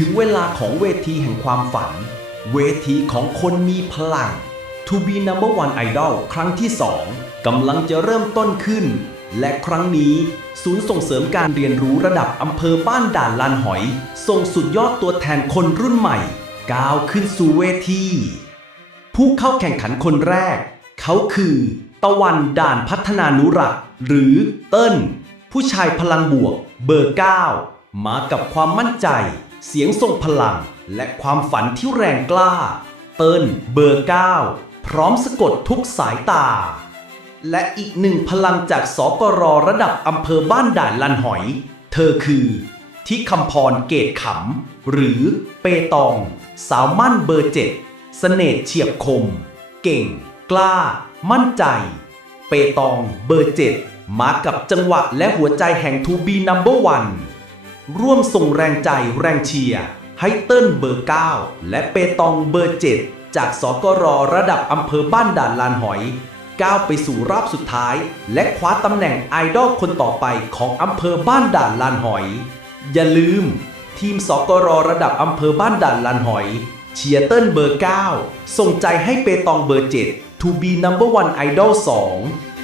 ถึงเวลาของเวทีแห่งความฝัน เวทีของคนมีพลัง To be number one idol ครั้งที่ 2 กำลังจะเริ่มต้นขึ้น และครั้งนี้ ศูนย์ส่งเสริมการเรียนรู้ระดับอำเภอบ้านด่านลานหอย ส่งสุดยอดตัวแทนคนรุ่นใหม่ ก้าวขึ้นสู่เวที ผู้เข้าแข่งขันคนแรก เขาคือ ตะวันด่านพัฒนานุรักษ์หรือเติ้ลผู้ชายพลังบวก เบอร์ 9 มากับความมั่นใจ เสียงทรงพลัง และความฝันที่แรงกล้า เติ้ลเบอร์ 9 พร้อมสะกดทุกสายตา และอีกหนึ่งพลังจากสกรระดับอำเภอบ้านด่านลันหอย เธอคือที่คำพรเกตขำ หรือเปตอง สาวมั่นเบอร์เจ็ดเสน่ห์เฉียบคม เก่ง กล้า มั่นใจ เปตองเบอร์เจ็ดมากับจังหวะและหัวใจแห่งทูบีนัมเบอร์วัน ร่วมส่งแรงใจแรงเชียร์ให้เติ้ลเบอร์ 9 และเปตองเบอร์ 7 จากสกรระดับอำเภอบ้านด่านลานหอย ก้าวไปสู่รอบสุดท้าย และคว้าตำแหน่งไอดอลคนต่อไปของอำเภอบ้านด่านลานหอย อย่าลืม ทีมสกรระดับอำเภอบ้านด่านลานหอย เชียร์เติ้ลเบอร์ 9 ส่งใจให้เปตองเบอร์ 7 to be number one idol 2